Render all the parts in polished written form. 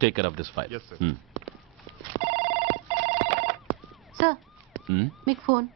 Take care of this file. Yes, sir. Sir మీకు phone.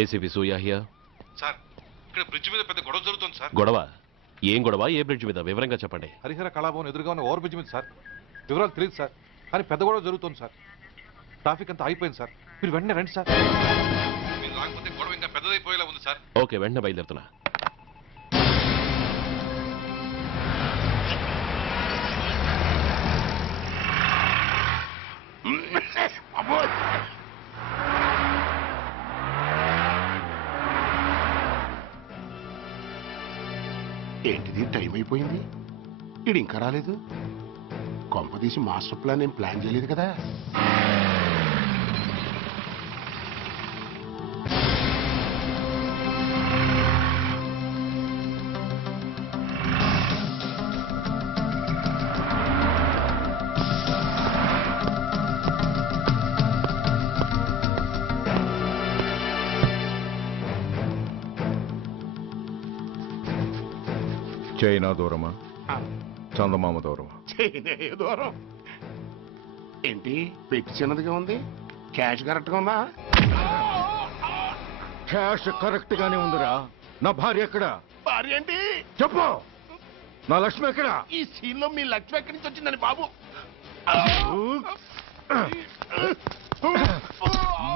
ACP Surya here. Sir ఇక్కడ bridge మీద పెద్ద గొడవ జరుగుతుంది సార్. గొడవ? ఏం గొడవ? ఏ బ్రిడ్జ్ మీద? వివరంగా చెప్పండి. హరిహర కళాభవన్ ఎదురుగా ఉన్న ఓవర్ బ్రిడ్జ్ మీద సార్. వివరాలు తెలియదు సార్, కానీ పెద్ద గొడవ జరుగుతుంది సార్. ట్రాఫిక్ అంతా అయిపోయింది సార్. మీరు వెంటనే రండి సార్. మీరు రాకపోతే గొడవ ఇంకా పెద్దదైపోయేలా ఉంది సార్. ఓకే, వెంటనే బయలుదేరుతున్నా. ఏంటిది, టైం అయిపోయింది, ఇది ఇంకా రాలేదు. కొంపదీసి మాస్టర్ ప్లాన్ ఏం ప్లాన్ చేయలేదు కదా. చైనా దూరమా, చందమామ దూరమా? చైనా దూరం ఏంటి, పెట్టి చిన్నదిగా ఉంది, క్యాష్ కరెక్ట్ గా ఉందా? క్యాష్ కరెక్ట్ గానే ఉందిరా. నా భార్య ఎక్కడ? భార్య ఏంటి చెప్పు. నా లక్ష్మి ఎక్కడ? ఈ సీన్ లో మీ లక్ష్మి ఎక్కడి నుంచి వచ్చిందని బాబు?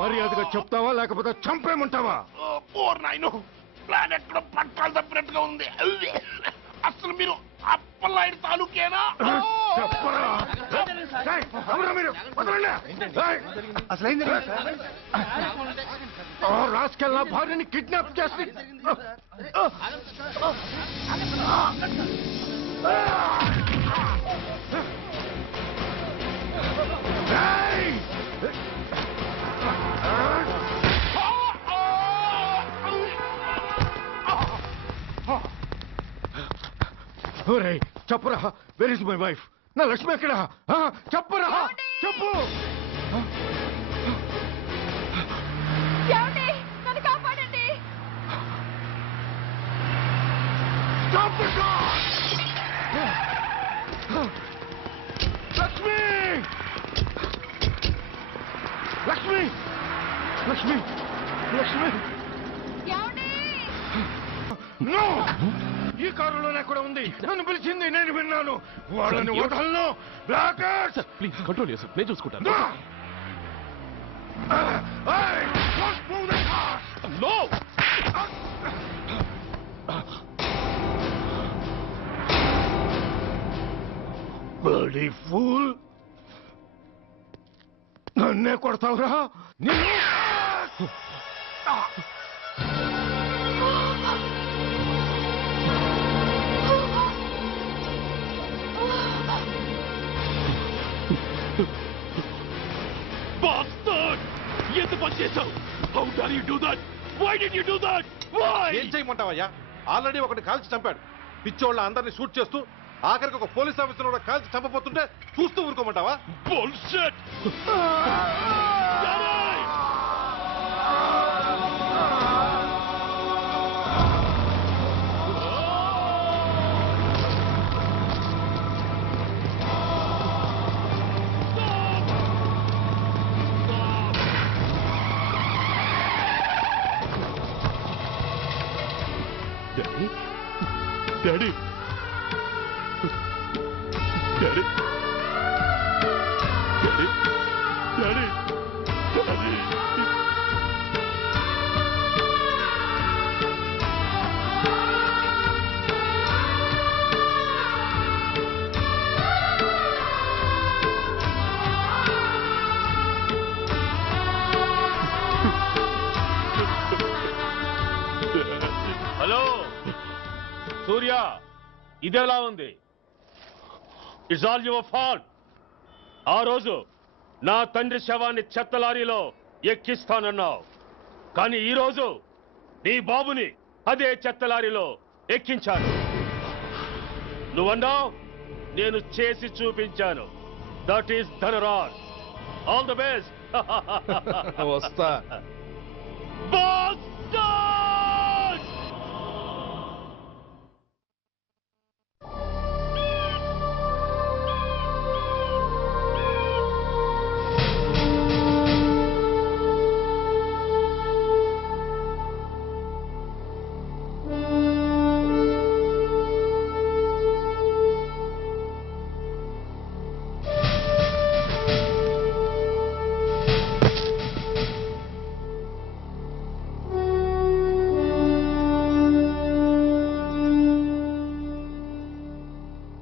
మర్యాదగా చెప్తావా లేకపోతే చంపేమంటావా? నాయను, ప్లాన్ ఎక్కడ పట్టాలు తప్పినట్టుగా ఉంది. అసలు మీరు అప్పలాయుడు తాలూకేనా? చెప్పరా. ఏయ్, ఎవరా మీరు? వదలండి. ఏయ్, ఆ రాస్కెల్ నా భార్యని కిడ్నాప్ చేసి ఏయ్! ఒరేయ్, చెప్పరా, వేర్ ఇస్ మై వైఫ్? నా లక్ష్మి ఎక్కడ? చెప్పరా, చెప్పు. నన్ను కాపాడండి. లక్ష్మి, లక్ష్మి, లక్ష్మి, లక్ష్మి. నో, ఈ కారులోనే కూడా ఉంది. నన్ను పిలిచింది, నేను విన్నాను. వాళ్ళని వదలను. బ్లాకర్స్, ప్లీజ్ కంట్రోల్ చేసి నేను చూసుకుంటాను. నో. బ్లడీ ఫూల్, నన్నే కొడతావురా? నిన్ను ఎంత పని చేశావు? How dare you do that? Why did you do that? Why? ఏం చేయమంటావయ్యా? ఆల్రెడీ ఒకటి కాల్చి చంపాడు. పిచ్చోళ్ళ అందరినీ షూట్ చేస్తూ ఆఖరికి ఒక పోలీస్ ఆఫీసర్ కూడా కాల్చి చంపబోతుంటే చూస్తూ ఊరుకోమంటావా? Bullshit! Daddy? Daddy? Daddy? Daddy? Daddy? Daddy? Hello Surya, ఇదెలా ఉంది? It's all your fault. ఆ రోజు నా తండ్రి శవాన్ని చెత్త లారీలో ఎక్కిస్తానన్నావు, కానీ ఈ రోజు నీ బాబుని అదే చెత్త లారీలో ఎక్కించాను. నువ్వన్నావు, నేను చేసి చూపించాను. That is Dhanraj. All the best. వస్తా. బాస్!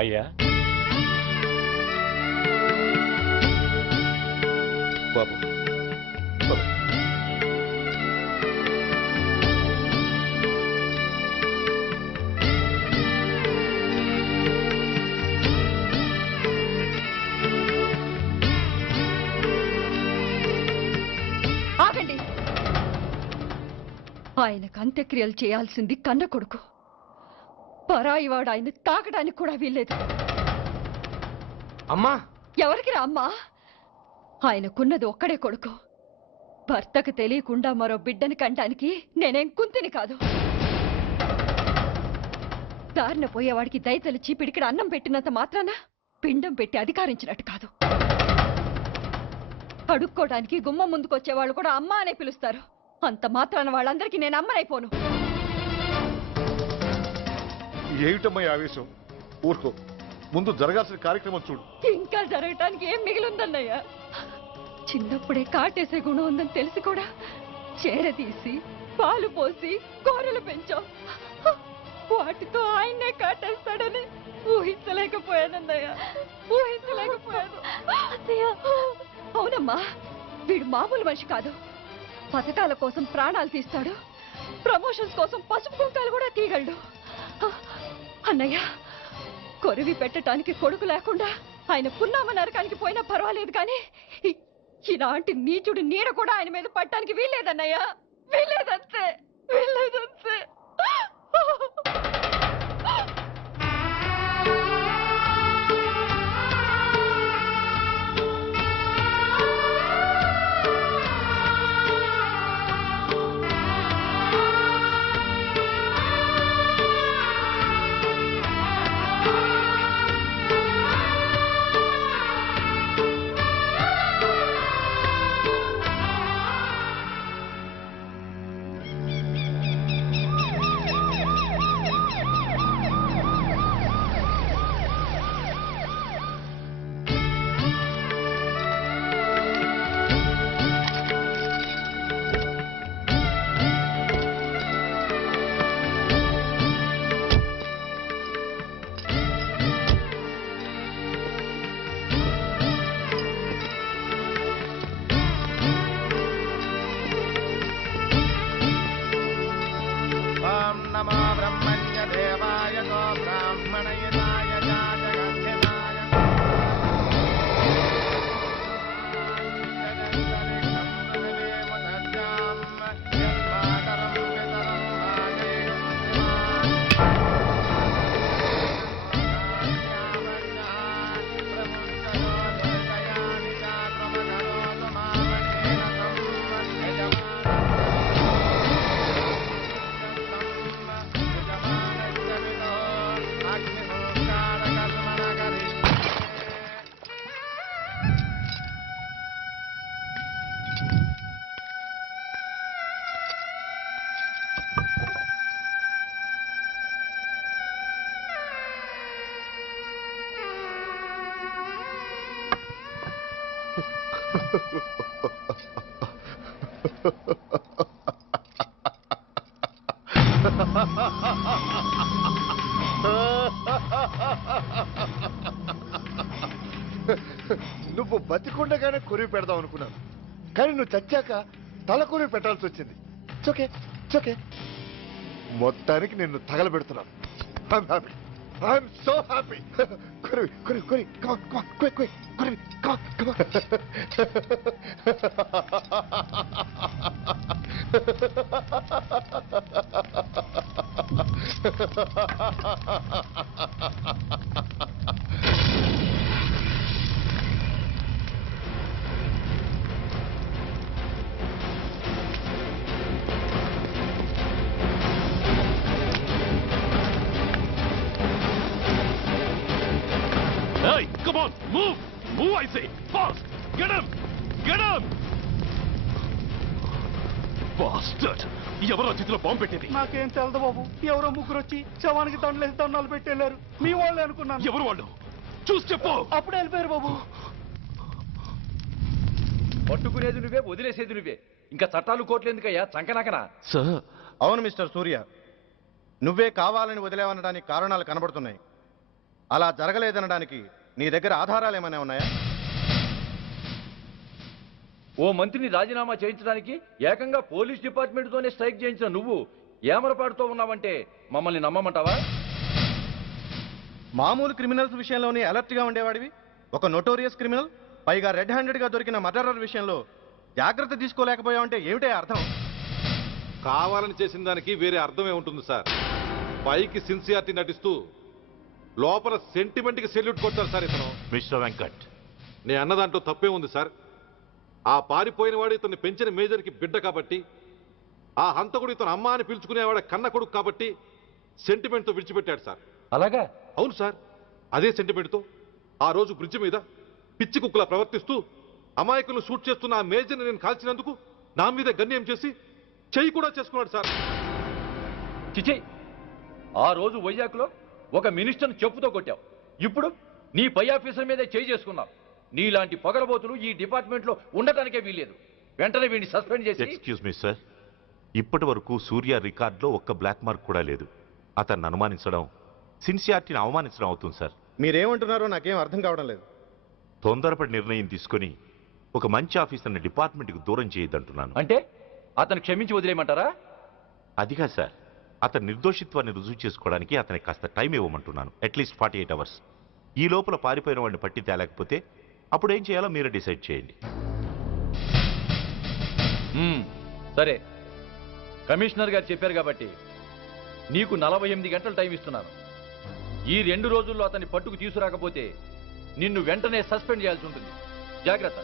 అయ్యా బాబు బాబు. ఆగండి. ఆయనకు అంత్యక్రియలు చేయాల్సింది కన్న కొడుకు. పరాయివాడు ఆయన తాకడానికి కూడా వీల్లేదు. అమ్మా ఎవరికి రా అమ్మా? ఆయనకున్నది ఒక్కడే కొడుకు. భర్తకు తెలియకుండా మరో బిడ్డని కంటానికి నేనేం కుంతిని కాదు. దారిన పోయేవాడికి దయతలిచి పిడికిడ అన్నం పెట్టినంత మాత్రాన పిండం పెట్టి అధికారించినట్టు కాదు. అడుక్కోవడానికి గుమ్మం ముందుకొచ్చేవాళ్ళు కూడా అమ్మ అనే పిలుస్తారు. అంత మాత్రాన వాళ్ళందరికీ నేను అమ్మనైపోను. ఏమిటమ్మా ఈ ఆవేశం? ఊరుకో, ముందు జరగాల్సిన కార్యక్రమం చూడు. ఇంకా జరగటానికి ఏం మిగిలిందన్నయ్యా? చిన్నప్పుడే కాటేసే గుణం ఉందని తెలిసి కూడా చేరదీసి పాలు పోసి గోరెలు పెంచాం. వాటితో ఆయన్నే కాటేస్తాడని ఊహించలేకపోయానన్నయ్యా, ఊహించలేకపోయాను. అవునమ్మా, వీడు మామూలు మనిషి కాదు. పథకాల కోసం ప్రాణాలు తీస్తాడు, ప్రమోషన్స్ కోసం పసుపు కుంకాలు కూడా తీయగలడు. అన్నయ్య, కొరివి పెట్టడానికి కొడుకు లేకుండా ఆయన పున్నామ నరకానికి పోయినా పర్వాలేదు, కానీ ఇలాంటి నీచుడు నీడ కూడా ఆయన మీద పట్టడానికి వీల్లేదన్నయ్య, వీల్లేదంతే, వీల్లేదంతే. నువ్వు బతికుండగానే కొరివి పెడదాం అనుకున్నాను, కానీ నువ్వు చచ్చాక తల కొరివి పెట్టాల్సి వచ్చింది. చోకే చోకే, మొత్తానికి నిన్ను తగలబెడుతున్నాను. I'm so happy. కొరివి కొరివి కొరివి, కమాన్ కమాన్, క్విక్ క్విక్, కొరివి, come on come on. Hey, come on, move! Move, I say! Fast! Get him! Get him! Bastard! ఎవరో చేతిలో బాంబు పెట్టేది? నాకేం తెలదు బాబు. ఎవరో ముగ్గురు వచ్చి శవానికి దండలేసి దండాలు పెట్టేళ్ళారు. మీ వాళ్ళే అనుకున్నాను. ఎవరు వాళ్ళు? చూసి చెప్పు. అప్పుడే వెళ్ళిపోయారు బాబు. పట్టుకునేది నువ్వే, వదిలేసేది నువ్వే. ఇంకా చట్టాలు కోట్లు ఎందుకయ్యా, చంకనాకనా? అవును మిస్టర్ సూర్య, నువ్వే కావాలని వదిలేవనడానికి కారణాలు కనబడుతున్నాయి. అలా జరగలేదనడానికి నీ దగ్గర ఆధారాలు ఏమైనా ఉన్నాయా? ఓ మంత్రిని రాజీనామా చేయించడానికి ఏకంగా పోలీస్ డిపార్ట్మెంట్తోనే స్ట్రైక్ చేయించిన నువ్వు ఏమరపాటుతో ఉన్నావంటే మమ్మల్ని నమ్మమంటావా? మామూలు క్రిమినల్స్ విషయంలోనే అలర్ట్గా ఉండేవాడివి, ఒక నోటోరియస్ క్రిమినల్, పైగా రెడ్ హ్యాండెడ్గా దొరికిన మర్డరర్ విషయంలో జాగ్రత్త తీసుకోలేకపోయావంటే ఏమిటే అర్థం? కావాలని చేసిన దానికి వేరే అర్థమే ఉంటుంది సార్. పైకి సిన్సియారిటీ నటిస్తూ లోపల సెంటిమెంట్కి సెల్యూట్ కొడతారు సార్ ఇతను. మిస్టర్ వెంకట్, నేను అన్న దాంట్లో తప్పే ఉంది సార్. ఆ పారిపోయిన వాడు ఇతన్ని పెంచిన మేజర్కి బిడ్డ కాబట్టి, ఆ హంతకుడు ఇతను అమ్మ అని పిలుచుకునేవాడు కన్న కొడుకు కాబట్టి సెంటిమెంట్తో విడిచిపెట్టాడు సార్. అలాగా? అవును సార్. అదే సెంటిమెంట్తో ఆ రోజు బ్రిడ్జ్ మీద పిచ్చి కుక్కలా ప్రవర్తిస్తూ అమాయకులను షూట్ చేస్తున్న ఆ మేజర్ని నేను కాల్చినందుకు నా మీద గన్యం చేసి చెయ్యి కూడా చేసుకున్నాడు సార్. చిచి, ఆ రోజు వైజాగ్లో ఒక మినిస్టర్ని చెప్పుతో కొట్టావు, ఇప్పుడు నీ పై ఆఫీసర్ మీదే చేయి చేసుకున్నావు. నీలాంటి పొగరబోతులు ఈ డిపార్ట్మెంట్లో ఉండటానికే వీల్లేదు. వెంటనే వీడిని సస్పెండ్ చేసి. ఎక్స్క్యూజ్ మీ సార్, ఇప్పటి వరకు సూర్య రికార్డులో ఒక్క బ్లాక్ మార్క్ కూడా లేదు. అతన్ని అనుమానించడం సిన్సియారిటీని అవమానించడం అవుతుంది సార్. మీరేమంటున్నారో నాకేం అర్థం కావడం లేదు. తొందరపడి నిర్ణయం తీసుకొని ఒక మంచి ఆఫీసర్ని డిపార్ట్మెంట్కి దూరం చేయొద్దంటున్నాను. అంటే అతను క్షమించి వదిలేయమంటారా? అదిగా సార్, అతని నిర్దోషిత్వాన్ని రుజువు చేసుకోవడానికి అతనికి కాస్త టైం ఇవ్వమంటున్నాను. At least 48 hours. ఈ లోపల పారిపోయిన వాడిని పట్టి తేలేకపోతే అప్పుడు ఏం చేయాలో మీరే డిసైడ్ చేయండి. సరే, కమిషనర్ గారు చెప్పారు కాబట్టి నీకు 48 గంటలు టైం ఇస్తున్నాను. ఈ 2 రోజుల్లో అతన్ని పట్టుకు తీసుకురాకపోతే నిన్ను వెంటనే సస్పెండ్ చేయాల్సి ఉంటుంది. జాగ్రత్త.